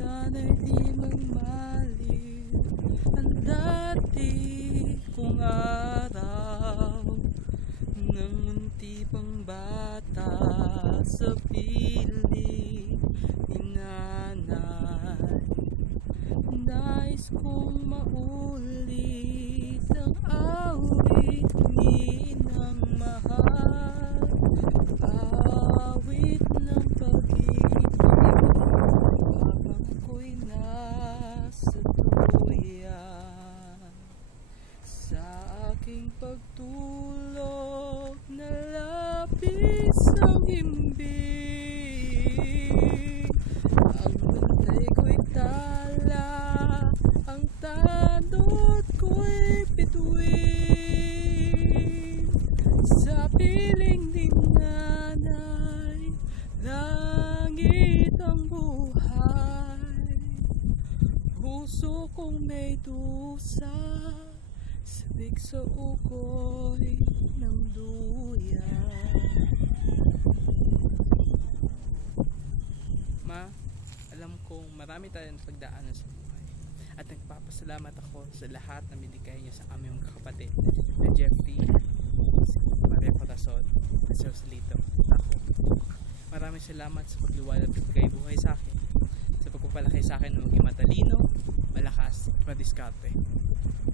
Sana'y di magmaliw ang dati kong araw, nang munti pang bata sa piling ni nanay. Nais kong maulit ang awit ni ng mahal, awit ng pag-ibig habang ako'y nasa tuyan. Sa aking pagtulog nalapis ang himbing, ang bantay ko'y tala, ang tanod ko'y bituin. Sa piling ni nanay, langit ang buhay. Puso kong may dusa, sabik sa ukoy ng duyan. Ma, alam kong marami tayong pagdaanan sa buhay, at nagpapasalamat ako sa lahat na binigay niyo sa aming mga kapatid na Jeffrey, si Maria Corazon, at si Joselito, ako. Maraming salamat sa pagluwalhati at pagbigay buhay sa akin, sa pagpapalaki sa akin ng maging matalino, malakas at madiskarte,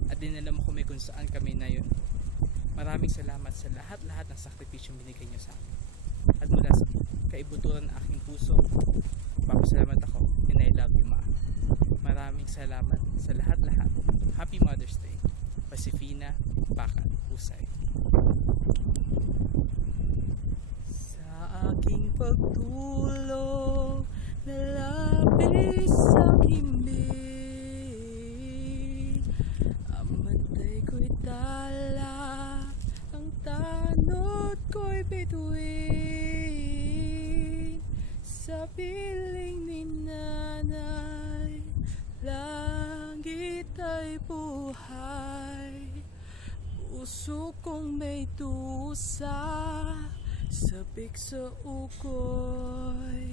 at dinala mo kami kung saan kami na yun. Maraming salamat sa lahat-lahat ng sakripisyong binigay niyo sa akin, at mula sa kaibuturan ng aking puso, papasalamat ako, and I love you, Ma. Maraming salamat sa lahat-lahat. Happy Mother's Day. Pasifina Pakat Usay. Sa aking pagtulog nalapis ang himbing, ang bantay ko'y tala, ang tanod ko'y bituin. Sa piling ni nanay, langit ay buhay. Puso kong may dusa, sabik sa ukoy